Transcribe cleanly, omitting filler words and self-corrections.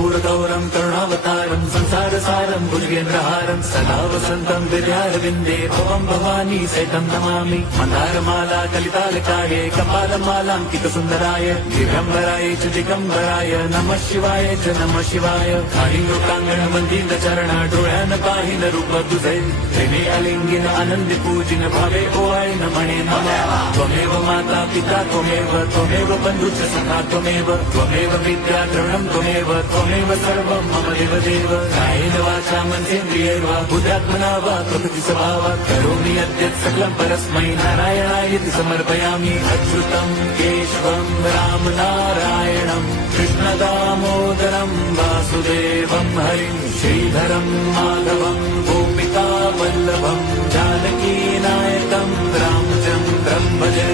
कर्पूरगौरं करुणावतारं संसारसारं भुजगेन्द्रहारं सदा वसन्तं विद्यारविन्दे भवं भवानी सहितं नमामि। मन्दारमाला कलितालकाये कपालमालाङ्कितसुन्दराय दिगम्बराय च दिगम्बराय नमः शिवाय च नमः शिवाय। काळिंगोकांगण मंदिर चरण डोळ्यान पाहिन रूप तुझे प्रेमे अलिंगिन आनंदी पूजिन भावे ओवाळीन म्हणे नमः। त्वमेव माता पिता त्वमेव बंधुच सखा त्वमेव विद्या द्रवणं त्वमेव सर्वं मम देवदेव। कायेन वाचा मनसेन्द्रियैर्वा बुद्ध्यात्मना वा प्रकृति स्वभावात् करोमि यद्यत् सकलं परस्मै नारायणायति समर्पयामि। अच्युतं केशवं राम नारायणं कृष्णदामोदरं वासुदेवं हरिं श्रीधरं माधवं गोपिका वल्लभं जानकी नायकं रामचन्द्रं भजे।